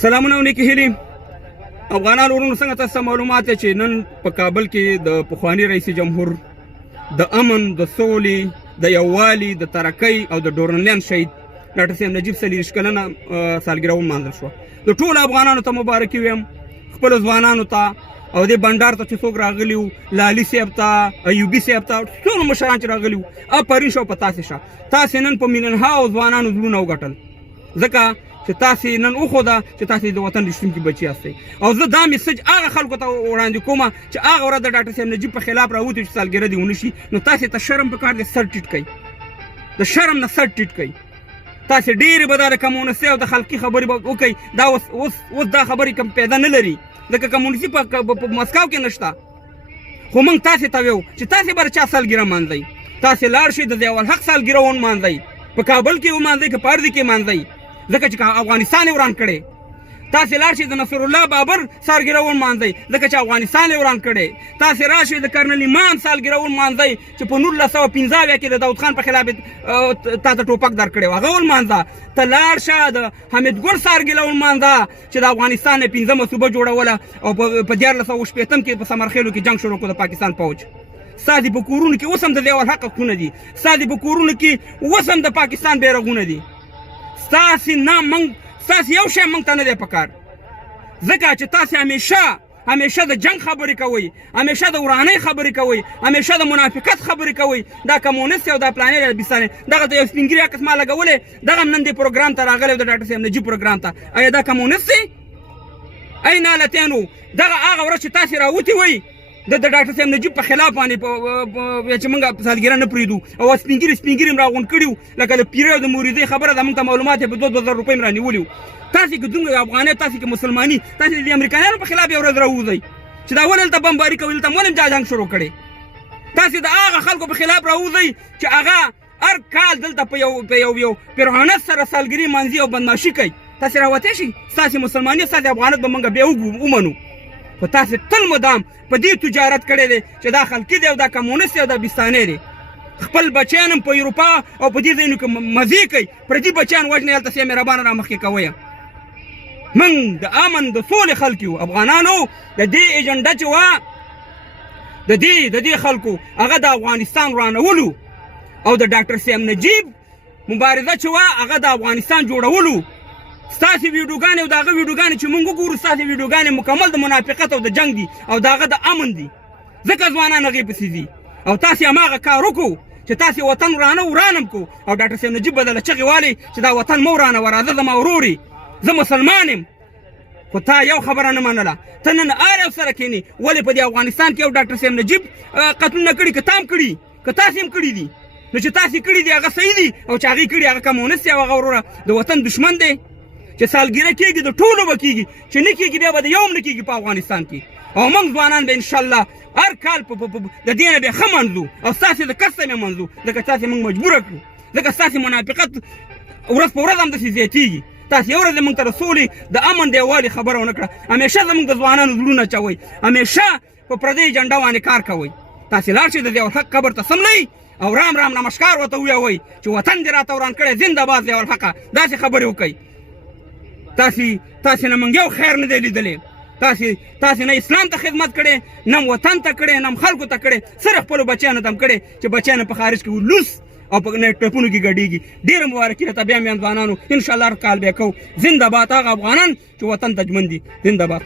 سلامونه ونیکې هیلې افغانان ورونو څنګه تاسو معلومات چې نن په کابل کې د پخواني رئیس جمهور د امن د سولې د یووالي د ترقۍ او د ډورنلیان شهید ډاکټر صاحب نجیب 40 کلنه سالګرا ونمانځل شوه. د ټولو افغانانو ته مبارکي وایم، خپلو ځوانانو ته او دې بنډار ته چې څوک راغلي وو، لالي صاحب ته، ایوبي صاحب ته، ټولو مشران چې راغلي وو، افرین شو په تاسې شه. تاسې نن په میلیونهاو ځوانانو زړونه وګټل، ځکه چې تاسې نن وښوده چې تاسې د وطن رښتونکي بچي یاستئ. او زه دا میسج هغه خلکو ته وړاندې کوم چې هغه ورځ د ډاکټر صاحب نجیب په خلاف راووتې چې سالګرا دې ونه شي، نو تاسې ته شرم پکار دی، سر ټیټ کړئ، د شرم نه سر ټیټ کړئ. تاسې ډېرې به دا د کمونستۍ او د خلقي خبرې به وکئ، دا اوس دا خبرې کم پیدا نه لري، ځکه کمونستي په مسکو کې نشته. خو موږ تاسې ته ویو چې تاسې به د چا سالګرا مانځئ، تاسې لاړ شئ د ضیاء الحق سالګرا ونمانځئ، په کابل کې ومانځئ که په اردي کې مانځئ، ځکه چې افغانستان یې وران کړی. تاسې لاړ شئ د نصر الله بابر سالګرا ونمانځئ، ځکه چې افغانستان یې وران کړی. تاسې راشئ د کرنل امام سالګرا ونمانځئ چې په 1915 کې د داود خان په خلاف تا ته ټوپک درکړی و، هغه ونمانځه. ته لاړ شه د حمید ګل سالګرا ونمانځه چې د افغانستان نه 5مه صوبه جوړوله او په 1480 کې په سمرخیلو کې جنګ شروع کړ د پاکستان پوځ. ستاسې په کورونو کې اوس هم د ضیاء الحق حقونه دي، ستاسې په کورونو کې اوس هم د پاکستان بیرغونه دي. ستاسې یو شی موږ ته نه دی پکار، ځکه چې تاسې همیشه د جنګ خبرې کوئ، همیشه د ورانۍ خبرې کوئ، همیشه د منافقت خبرې کوئ. دا کمونست او دا پلانې د بیسانې دغه د یو سپین ږیري عکس ما لګولی، دغه هم نن دې پروګرام ته راغلی د ډاکټر صاحب نجیب پروګرام ته. ایا دا کمونست دی؟ ای نالتیانو، دغه هغه ورځ چې تاسې راوتې وئ د ډاکټر صاحب نجیب په خلاف باندې چې موږ سالګرا نه پرېږدو او سپین ږیري هم راغونډ کړي وو، لکه د پیرې او د مریدۍ خبره ده، موږ ته معلومات یې په 2000 روپۍ هم رانیولي وو. تاسې که دومره افغانۍ، تاسې که مسلماني، تاسې د امریکایانو په خلاف یو ورځ راووځئ چې دا ولې دلته بمباري کوي، دلته ولې جنګ شروع کړی. تاسې د هغه خلکو په خلاف راووځئ چې هغه هر کال دلته په یو فرحانت سره سالګري مانځي او بدماشي کوي. تاسې راوتې شئ، ستاسې مسلماني، ستاسې افغانت به موږ بیا ومنو. خو تاسې تل مدام په دې تجارت کړی دی چې دا خلقي دی او دا کمونست دی او دا بیستانۍ دی. خپل بچیان هم په اروپا او په دې ځایونو کې مزې کوي، پردي بچیان وژنئ، هلته سې مهربانه را مخکې کوئ. موږ د امن د سولې خلک یو، افغانانو. د دې ایجنډه چې وه د دې خلکو هغه د افغانستان ورانولو او د ډاکټر صاحب نجیب مبارزه چې وه هغه د افغانستان جوړولو. ستاسې ویډیوګانې او د هغه ویډیوګانې چې موږ وګورو، ستاسې ویډیوګانې مکمل د منافقت او د جنګ دي او د هغه د امن دي، ځکه ځوانان هغې پسې ځي. او تاسې هماغه کار وکړو چې تاسې وطن ورانم کو او ډاکټر صاحب نجیب به دله چغې والي چې دا وطن مه ورانوه، راځه زما ورور یې، زه مسلمان یم. خو تا یو خبره نه منله، ته نن هر یو سره کښېنې. ولې په دې افغانستان کې یو ډاکټر صاحب نجیب قتلونه کړي، که تا هم کړي، که تاسې هم کړي دي، نو چې تاسې کړي دي هغه صحیح دي، او چې هغې کړي هغه کمونست دی او هغه وروره د وطن دشمن دی. چې سالګرا کېږي د ټولو به کېږي، چې نه کېږي بیا به د یو هم نه کېږي په افغانستان کې. او موږ ځوانان به انشاءالله هر کال د دې نه بیا ښه منځو او ستاسې د کس نه منځو، ځکه تاسې موږ مجبوره کړو، ځکه ستاسې منافقت ورځ په ورځ همداسې زیاتېږي. تاسې یو ورځ موږ ته د سولې د امن د یووالي خبره ونه کړه. همیشه زموږ د ځوانانو زړونه اچوئ، همیشه په پردۍ ایجنډه باندې کار کوئ. تاسې لاړ شئ د ضیاء الحق قبر ته څملئ او رام نمسکار ورته ووایئ چې وطن دې راته وران کړی، زنده باد ضیاء الحقه، داسې خبرې وکئ. تاسې نه موږ یو خیر نه دی لیدلی، تاسې نه اسلام ته خدمت کړی، نه وطن ته کړی، نه خلکو ته کړی، صرف خپلو بچیانو ته هم کړی چې بچیان په خارج کې لوس او په ټپونو کې ګډېږي. ډېره مبارکي راته بیا ځوانانو، انشاءالله هر کال بیا کوو. زنده باد هغه افغانان چې وطن ته ژمن دي، زنده باد.